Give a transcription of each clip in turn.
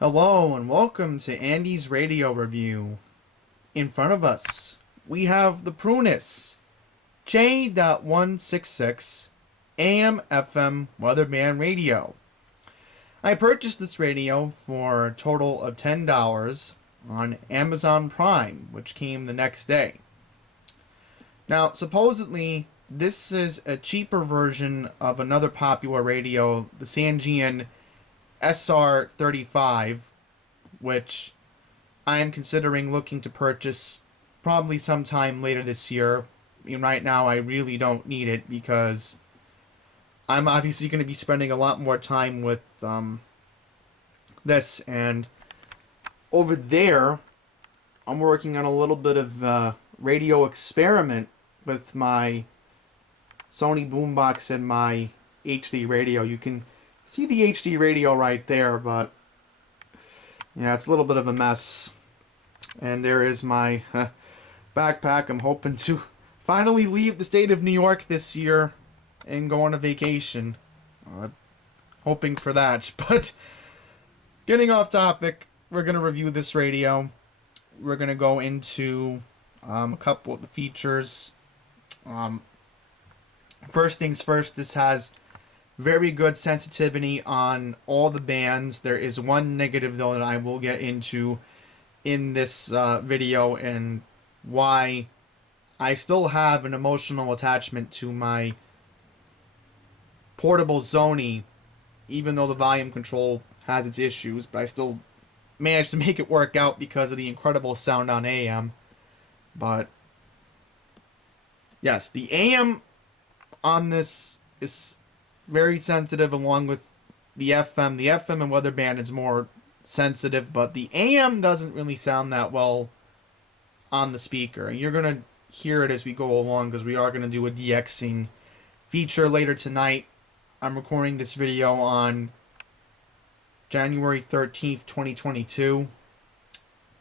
Hello and welcome to Andy's Radio Review. In front of us, we have the Prunus J.166 AM FM Weatherband Radio. I purchased this radio for a total of $10 on Amazon Prime, which came the next day. Now, supposedly, this is a cheaper version of another popular radio, the Sangean SR35, which I am considering looking to purchase probably sometime later this year. Right now, I really don't need it because I'm obviously going to be spending a lot more time with this. And over there, I'm working on a little bit of radio experiment with my Sony boombox and my HD radio. You can see the HD radio right there, but yeah, it's a little bit of a mess. And there is my backpack. I'm hoping to finally leave the state of New York this year and go on a vacation. Hoping for that. But getting off topic, we're going to review this radio. We're going to go into a couple of the features. First things first, this has very good sensitivity on all the bands. There is one negative, though, that I will get into in this video, and why I still have an emotional attachment to my portable Sony, even though the volume control has its issues, but I still managed to make it work out because of the incredible sound on AM. But yes, the AM on this is very sensitive, along with the FM. The FM and weather band is more sensitive, but the AM doesn't really sound that well on the speaker. And you're going to hear it as we go along, because we are going to do a DXing feature later tonight. I'm recording this video on January 13th, 2022.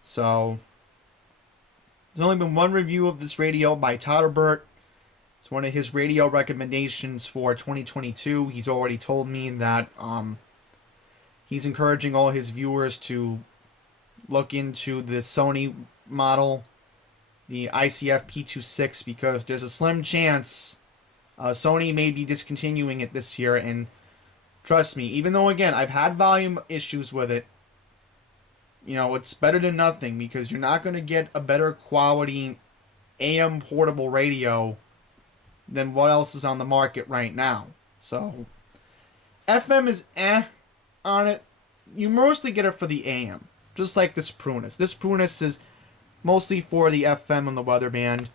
So there's only been one review of this radio by Todderbert. It's one of his radio recommendations for 2022. He's already told me that he's encouraging all his viewers to look into the Sony model, the ICF P26, because there's a slim chance Sony may be discontinuing it this year. And trust me, even though, again, I've had volume issues with it, it's better than nothing, because you're not going to get a better quality AM portable radio than what else is on the market right now. So FM is on it. You mostly get it for the AM, just like this Prunus. This Prunus is mostly for the FM and the weather band.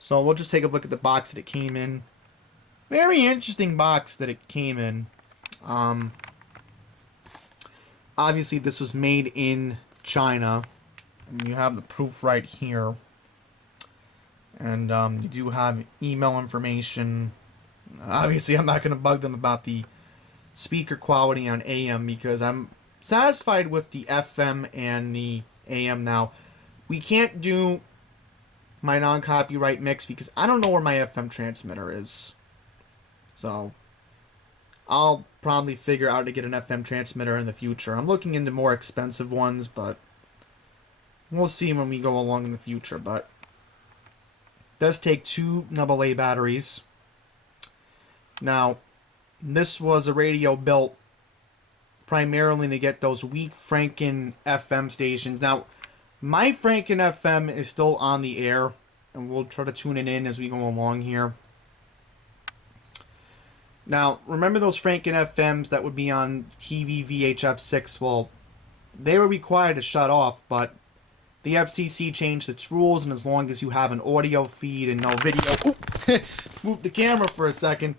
So we'll just take a look at the box that it came in. Very interesting box that it came in. Obviously this was made in China, and you have the proof right here. And you do have email information. Obviously, I'm not going to bug them about the speaker quality on AM, because I'm satisfied with the FM and the AM now. We can't do my non-copyright mix because I don't know where my FM transmitter is. So I'll probably figure out how to get an FM transmitter in the future. I'm looking into more expensive ones, but we'll see when we go along in the future. But does take 2 AA batteries. Now, this was a radio built primarily to get those weak Franken FM stations. Now, my Franken FM is still on the air, and we'll try to tune it in as we go along here. Now, remember those Franken FMs that would be on TV VHF6? Well, they were required to shut off, but the FCC changed its rules, and as long as you have an audio feed and no video... Move the camera for a second.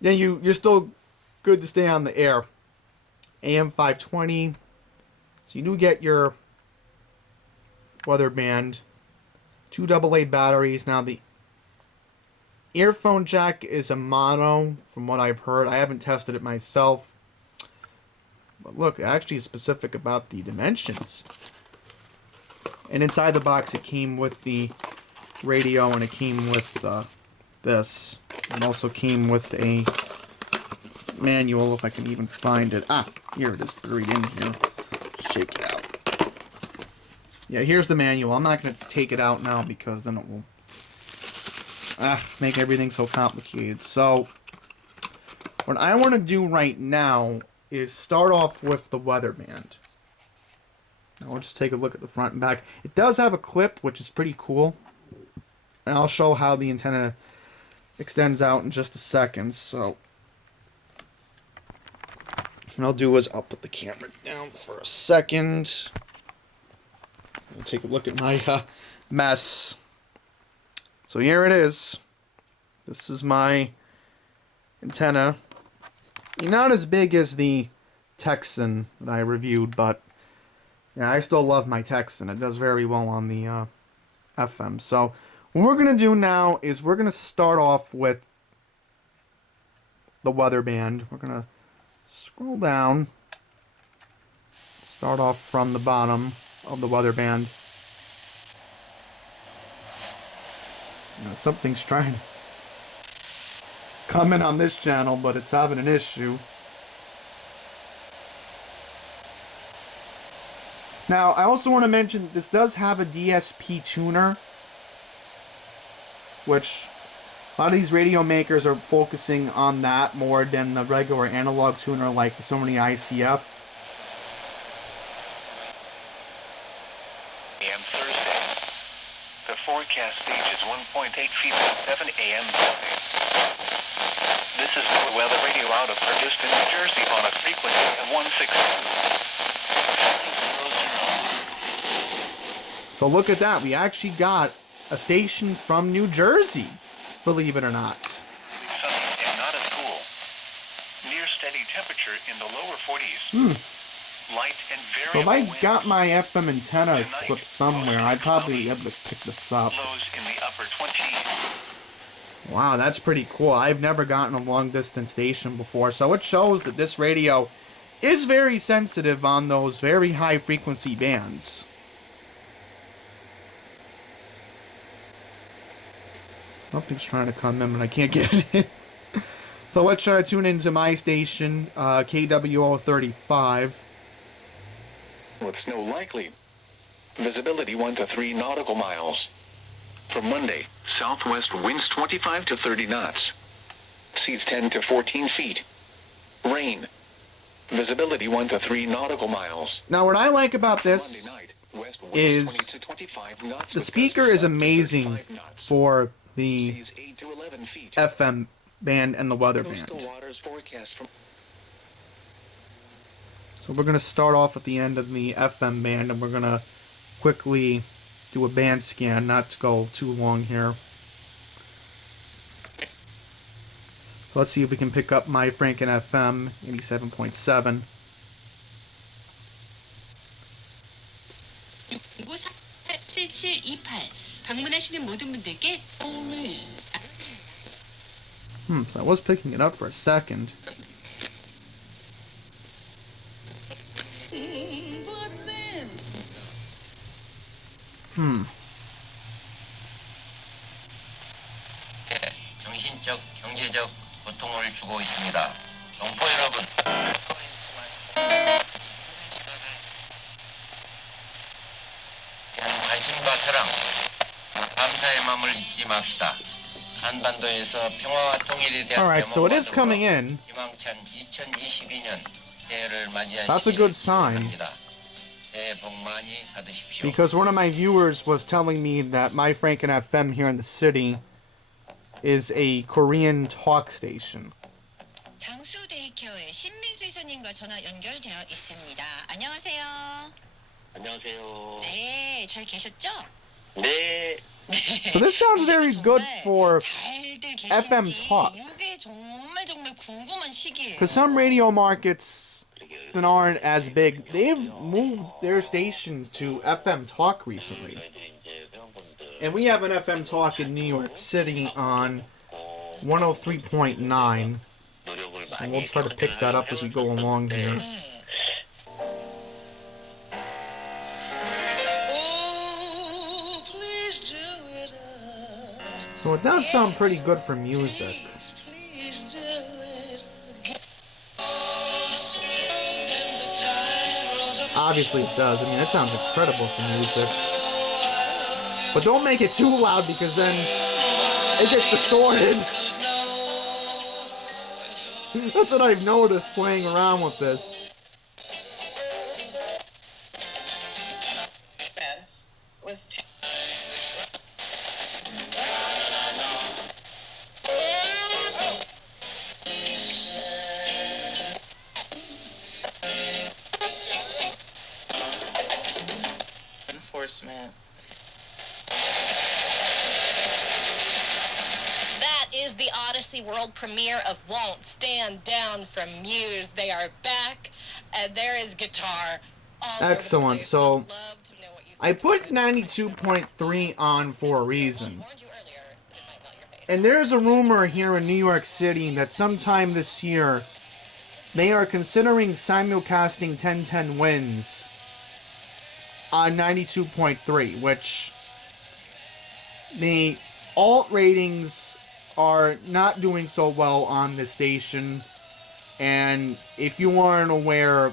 Then you're still good to stay on the air. AM 520. So you do get your weather band. 2 AA batteries. Now the earphone jack is a mono, from what I've heard. I haven't tested it myself. But look, it actually is specific about the dimensions. And inside the box, it came with the radio, and it came with this. It also came with a manual if I can even find it. Ah, here it is, buried in here. Shake it out. Yeah, here's the manual. I'm not going to take it out now because then it will make everything so complicated. So, what I want to do right now is start off with the weather band. Now, let's just take a look at the front and back. It does have a clip, which is pretty cool. And I'll show how the antenna extends out in just a second. So, what I'll do is I'll put the camera down for a second. I'll take a look at my mess. So here it is. This is my antenna. Not as big as the Texan that I reviewed, but yeah, I still love my Texan. It does very well on the FM. So what we're going to do now is we're going to start off with the weather band. We're going to scroll down. Start off from the bottom of the weather band. Something's trying to come in on this channel, but it's having an issue. Now, I also want to mention this does have a DSP tuner, which a lot of these radio makers are focusing on that more than the regular analog tuner like the Sony ICF. AM Thursday. The forecast stage is 1.8 feet at 7 a.m. This is the weather radio out of Prunus, New Jersey on a frequency of 160. So look at that. We actually got a station from New Jersey, believe it or not. Sunny and not as cool. Near steady temperature in the lower 40s. Light and So if variable I got my FM antenna clipped somewhere, I'd probably be able to pick this up. lows in the upper 20s. Wow, that's pretty cool. I've never gotten a long distance station before, so it shows that this radio is very sensitive on those very high frequency bands. Something's trying to come in, but I can't get it in. So let's try to tune into my station, KWO35. With snow likely. Visibility 1 to 3 nautical miles. For Monday, southwest winds 25 to 30 knots. Seas 10 to 14 feet. Rain. Visibility 1 to 3 nautical miles. Now what I like about this is the speaker is amazing for the FM band and the weather band. So we're going to start off at the end of the FM band, and we're going to quickly do a band scan, not to go too long here. So let's see if we can pick up my Franken FM 87.7. So I was picking it up for a second. 정신적, 경제적 고통을 주고 있습니다. 동포 여러분. 관심과 사랑, 감사의 마음을 잊지 맙시다. 한반도에서 평화와 통일에 대한 Alright, so it is coming in. 희망찬 2022년 새해를 맞이하시길 That's a good sign. 새해 복 많이 받으십시오. Because one of my viewers was telling me that my Franken FM here in the city is a Korean talk station. 장수 데이케어의 신민수 이사님과 전화 연결되어 있습니다. 안녕하세요. 안녕하세요. 네, 잘 계셨죠? 네. So this sounds very good for 잘들 계신지 FM talk. 이게 정말 궁금한 시기예요. Because some radio markets that aren't as big, they've moved their stations to FM talk recently. And we have an FM talk in New York City on 103.9. So we'll try to pick that up as we go along here. So it does sound pretty good for music. Obviously it does. I mean, it sounds incredible for music. But don't make it too loud because then it gets distorted. That's what I've noticed playing around with this. Enforcement. That is the Odyssey world premiere of Won't Stand Down from Muse. They are back, and there is guitar all over the Excellent. place. So, Would love to know what you I think put of this. 92.3 on for a reason. I warned you earlier that it might melt your face. And there's a rumor here in New York City that sometime this year they are considering simulcasting 1010 wins on 92.3, which the alt ratings are not doing so well on this station. And if you aren't aware,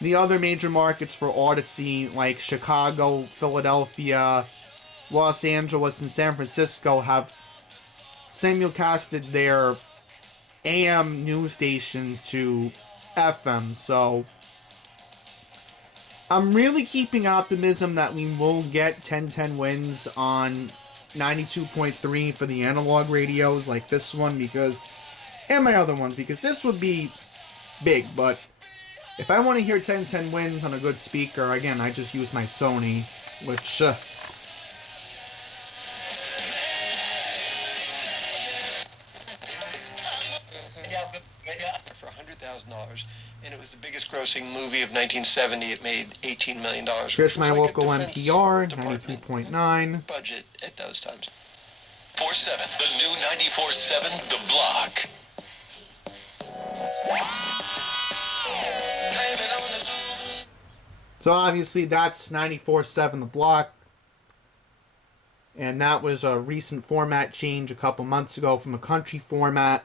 the other major markets for Odyssey, like Chicago, Philadelphia, Los Angeles, and San Francisco, have simulcasted their AM news stations to FM. So I'm really keeping optimism that we will get 1010 wins on 92.3 for the analog radios like this one, because, and my other ones, because this would be big. But if I want to hear 1010 wins on a good speaker, again, I just use my Sony, which for $100,000, and it was the biggest grossing movie of 1970. It made $18 million. here's my which was like a local defense NPR, department 93.9. budget at those times. 94.7, the new 94.7, The Block. So obviously that's 94.7 The Block. And that was a recent format change a couple months ago from a country format.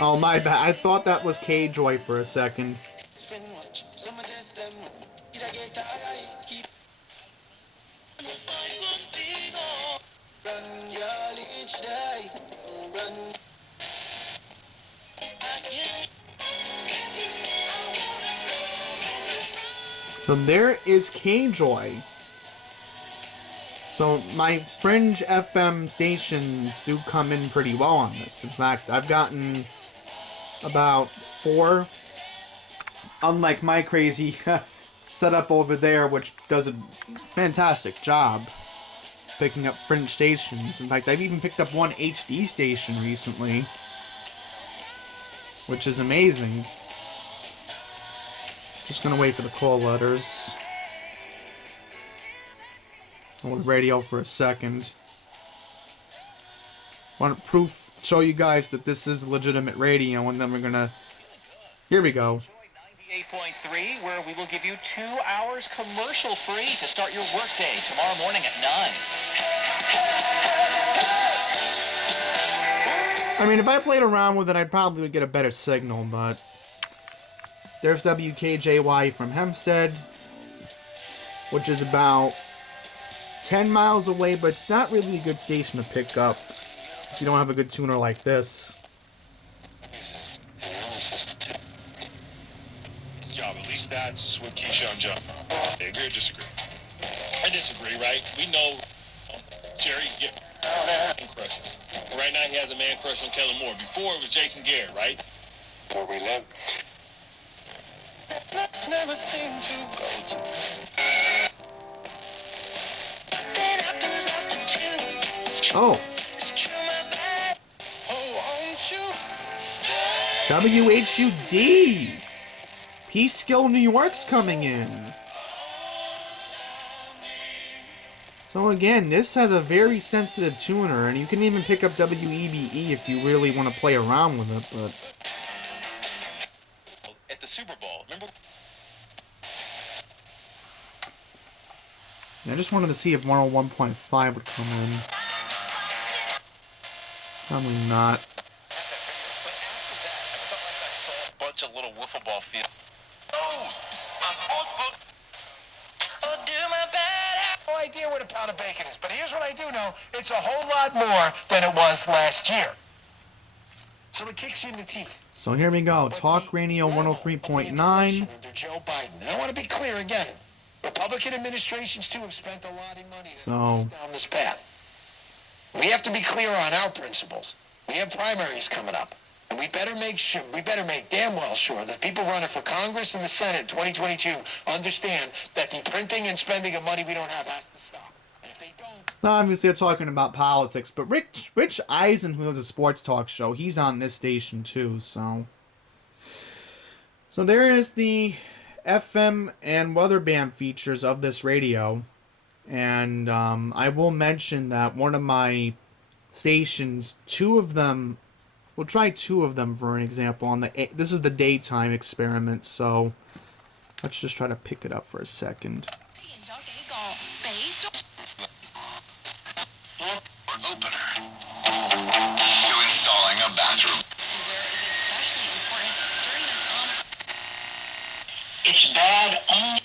Oh, my bad. I thought that was K-Joy for a second. So there is K-Joy. So my fringe FM stations do come in pretty well on this. In fact, I've gotten about 4, unlike my crazy setup over there, which does a fantastic job picking up fringe stations. In fact, I've even picked up one HD station recently, which is amazing. Just gonna wait for the call letters. Hold the radio for a second. Want proof, show you guys that this is legitimate radio, and then we're gonna... Here we go. 98.3, where we will give you 2 hours commercial free to start your workday tomorrow morning at 9. I mean, if I played around with it, I'd probably get a better signal, but... There's WKJY from Hempstead, which is about 10 miles away, but it's not really a good station to pick up if you don't have a good tuner like this. Job, at least that's what Keyshawn John. Agree or disagree? I disagree, right? We know Jerry get man crushes. Right now he has a man crush on Kellen Moore. Before it was Jason Garrett, right? Where we live. Let's never seem to go to. Oh. WHUD. Peekskill, New York's coming in. So again, this has a very sensitive tuner, and you can even pick up WEBE if you really want to play around with it, but... At the Super Bowl, remember? I just wanted to see if 101.5 would come in. Probably not. Bunch of little wiffle ball field. No idea what a pound of bacon is, but here's what I do know. It's a whole lot more than it was last year. So it kicks you in the teeth. So here we go. Talk Radio 103.9. Under Joe Biden. And I want to be clear again. Republican administrations, too, have spent a lot of money down this path. We have to be clear on our principles. We have primaries coming up. And we better make damn well sure that people running for Congress and the Senate in 2022 understand that the printing and spending of money we don't have has to stop. And if they don't... Obviously, they're talking about politics, but Rich Eisen, who has a sports talk show, he's on this station too, so... So there is the FM and weather band features of this radio. And I will mention that one of my stations, two of them... We'll try two of them for an example. This is the daytime experiment, so let's just try to pick it up for a second. Opener. To installing a bathroom. It's bad only.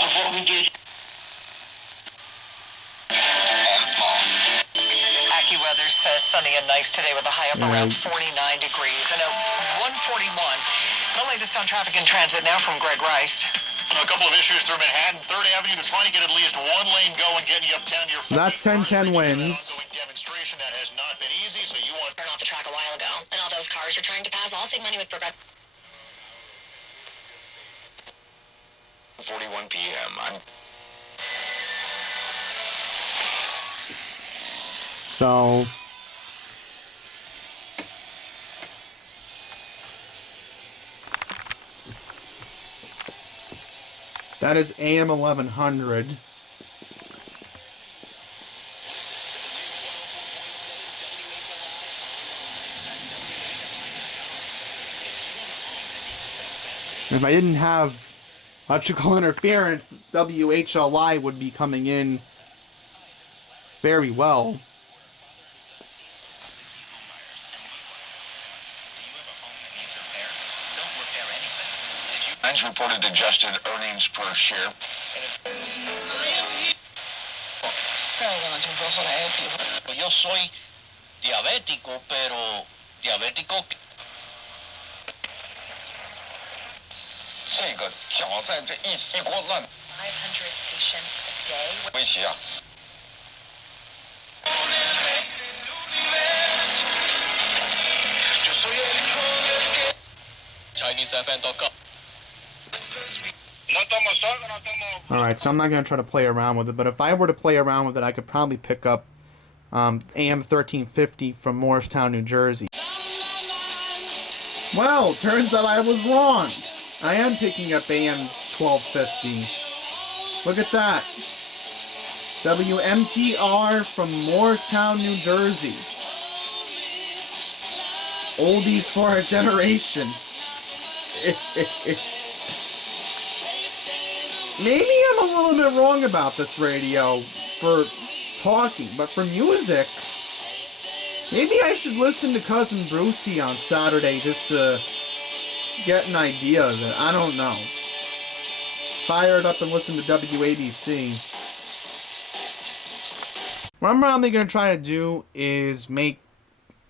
Of what we did. Weather says sunny and nice today with a high up around 49 degrees and at 141. The latest on traffic and transit now from Greg Rice. A couple of issues through Manhattan, 3rd Avenue. They're trying to get at least one lane going, getting you uptown. So that's 10-10 wins. Demonstration that has not been easy, so you want to Turn off the track a while ago, and all those cars are trying to pass. I'll save money with Progressive. 41 p.m. So that is AM 1100. If I didn't have electrical interference, WHLI would be coming in very well. Reported adjusted earnings per share. Yo soy diabético, pero diabético. 这个挑战这一锅烂。500 patients a day. 威胁啊！ ChineseFN.com. Alright, so I'm not going to try to play around with it, but if I were to play around with it, I could probably pick up AM 1350 from Morristown, New Jersey. Well, turns out I was wrong. I am picking up AM 1250. Look at that. WMTR from Morristown, New Jersey. Oldies for a generation. Maybe I'm a little bit wrong about this radio for talking, but for music, maybe I should listen to Cousin Brucey on Saturday just to get an idea of it. I don't know. Fire it up and listen to WABC. What I'm probably going to try to do is make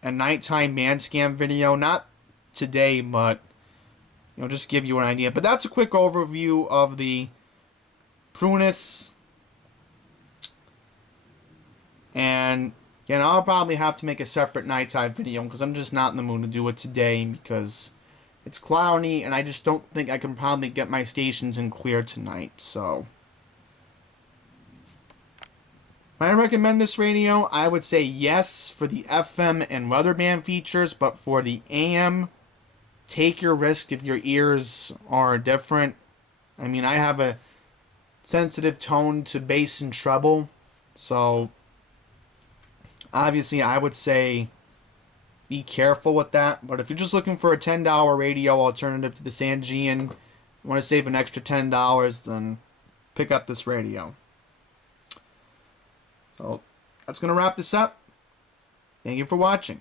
a nighttime man scam video. Not today, but just give you an idea. But that's a quick overview of the Prunus. And I'll probably have to make a separate nighttime video because I'm just not in the mood to do it today because it's cloudy and I just don't think I can probably get my stations in clear tonight. So I recommend this radio. I would say yes for the FM and weather band features, but for the AM, take your risk if your ears are different. I mean, I have a sensitive tone to bass and treble, so obviously I would say be careful with that. But if you're just looking for a $10 radio alternative to the Sangean, you want to save an extra $10, then pick up this radio. So that's going to wrap this up. Thank you for watching.